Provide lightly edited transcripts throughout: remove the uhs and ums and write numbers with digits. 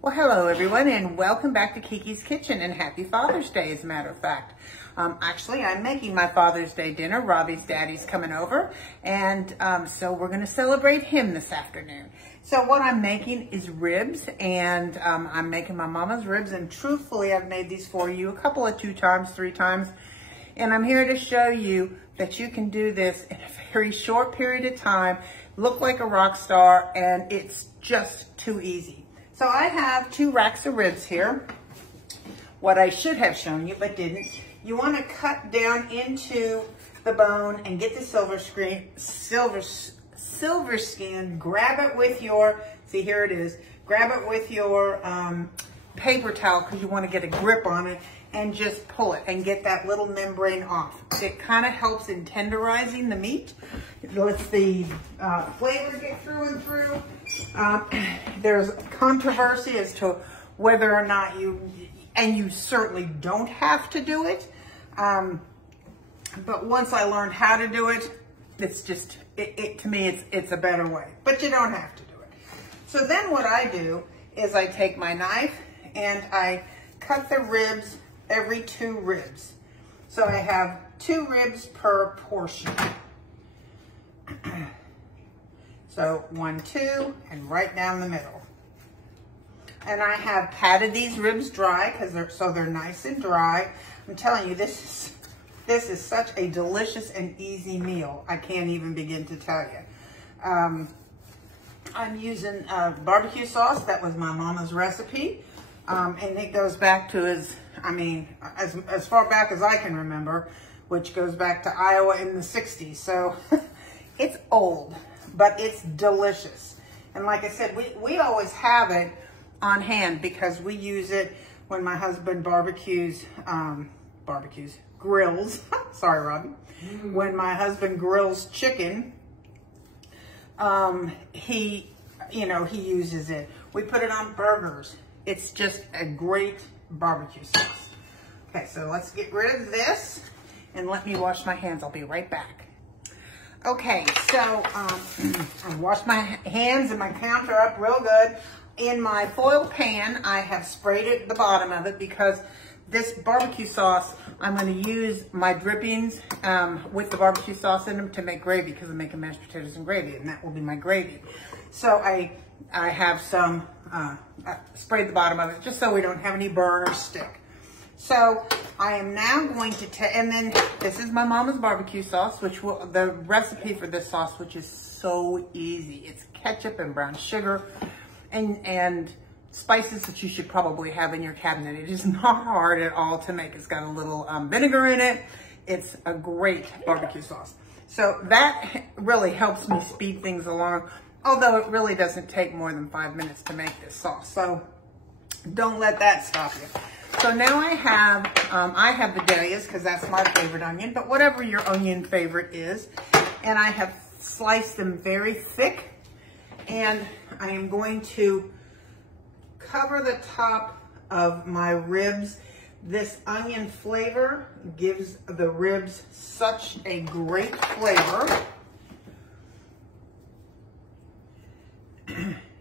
Well, hello everyone, and welcome back to Kiki's Kitchen, and happy Father's Day, as a matter of fact. Actually, I'm making my Father's Day dinner. Robbie's daddy's coming over, and so we're going to celebrate him this afternoon. So what I'm making is ribs, and I'm making my mama's ribs, and truthfully, I've made these for you a couple of 2 times, 3 times, and I'm here to show you that you can do this in a very short period of time, look like a rock star, and it's just too easy. So I have 2 racks of ribs here. What I should have shown you, but didn't. You want to cut down into the bone and get the silver skin. Grab it with your, see here it is. Grab it with your paper towel because you want to get a grip on it, and just pull it and get that little membrane off. It kind of helps in tenderizing the meat. It lets the flavor get through and through. There's controversy as to whether or not you certainly don't have to do it. But once I learned how to do it, it's just, to me, it's a better way, but you don't have to do it. So then what I do is I take my knife and I cut the ribs every 2 ribs. So I have 2 ribs per portion. So 1, 2, and right down the middle. And I have patted these ribs dry because they're nice and dry. I'm telling you, this is such a delicious and easy meal. I can't even begin to tell you. I'm using barbecue sauce. That was my mama's recipe. And it goes back to as far back as I can remember, which goes back to Iowa in the 60s. So it's old, but it's delicious. And like I said, we always have it on hand because we use it when my husband grills. Sorry, Robbie. When my husband grills chicken, he uses it. We put it on burgers. It's just a great barbecue sauce. Okay, so let's get rid of this and let me wash my hands. I'll be right back. Okay, so I washed my hands and my counter up real good. In my foil pan, I have sprayed it the bottom of it because this barbecue sauce, I'm going to use my drippings with the barbecue sauce in them to make gravy because I'm making mashed potatoes and gravy, and that will be my gravy. So I have some sprayed the bottom of it just so we don't have any burn or stick. So I am now going to and then this is my mama's barbecue sauce, the recipe for this sauce, which is so easy. It's ketchup and brown sugar and spices that you should probably have in your cabinet. It is not hard at all to make. It's got a little vinegar in it. It's a great barbecue sauce. So that really helps me speed things along, although it really doesn't take more than 5 minutes to make this sauce. So don't let that stop you. So now I have the dahlias because that's my favorite onion, but whatever your onion favorite is. And I have sliced them very thick, and I am going to cover the top of my ribs. This onion flavor gives the ribs such a great flavor.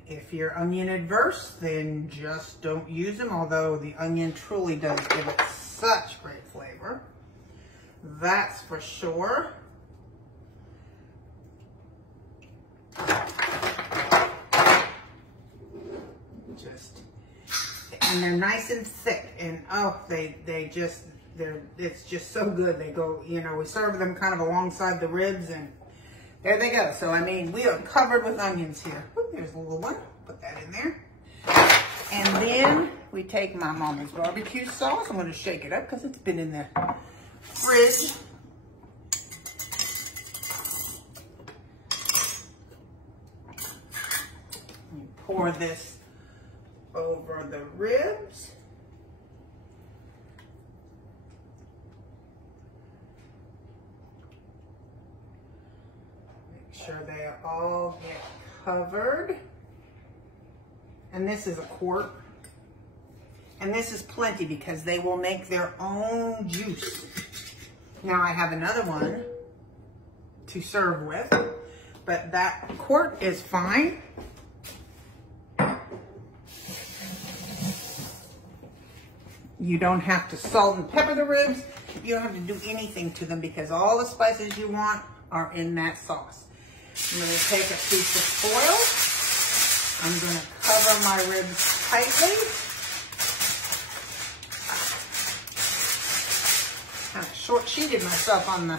If you're onion adverse, then just don't use them, although the onion truly does give it such great flavor. That's for sure. And they're nice and thick, and oh, it's just so good. They go, we serve them kind of alongside the ribs, and there they go. So, we are covered with onions here. Oop, there's a little one. Put that in there. And then we take my mama's barbecue sauce. I'm going to shake it up because it's been in the fridge. And pour this over the ribs. Make sure they all get covered. And this is a quart. And this is plenty because they will make their own juice. Now I have another one to serve with, but that quart is fine. You don't have to salt and pepper the ribs. You don't have to do anything to them because all the spices you want are in that sauce. I'm going to take a piece of foil. I'm going to cover my ribs tightly. Kind of short-sheeted myself on the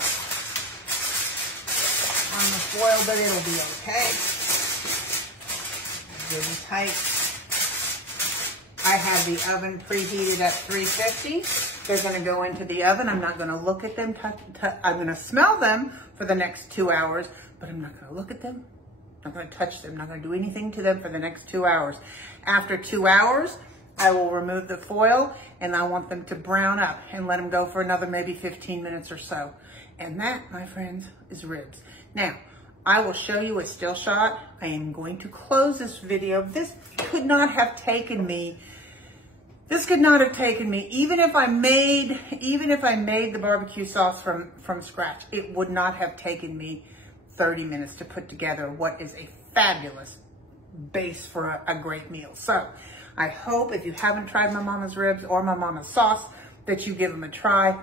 foil, but it'll be okay. Good and tight. I have the oven preheated at 350. They're going to go into the oven. I'm not going to look at them. I'm going to smell them for the next 2 hours, but I'm not going to look at them. I'm not going to touch them. I'm not going to do anything to them for the next 2 hours. After 2 hours, I will remove the foil, and I want them to brown up and let them go for another maybe 15 minutes or so. And that, my friends, is ribs. Now, I will show you a still shot. I am going to close this video. This could not have taken me, even if I made the barbecue sauce from scratch, it would not have taken me 30 minutes to put together what is a fabulous base for a great meal. So I hope if you haven't tried my mama's ribs or my mama's sauce that you give them a try.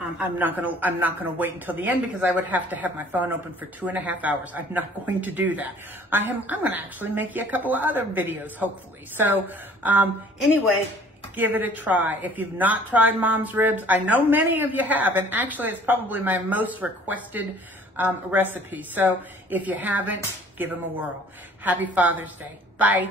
I'm not gonna wait until the end because I would have to have my phone open for 2.5 hours. I'm not going to do that. I'm gonna actually make you a couple of other videos, hopefully. So anyway, give it a try. If you've not tried mom's ribs, I know many of you have, and actually it's probably my most requested recipe. So if you haven't, give them a whirl. Happy Father's Day. Bye.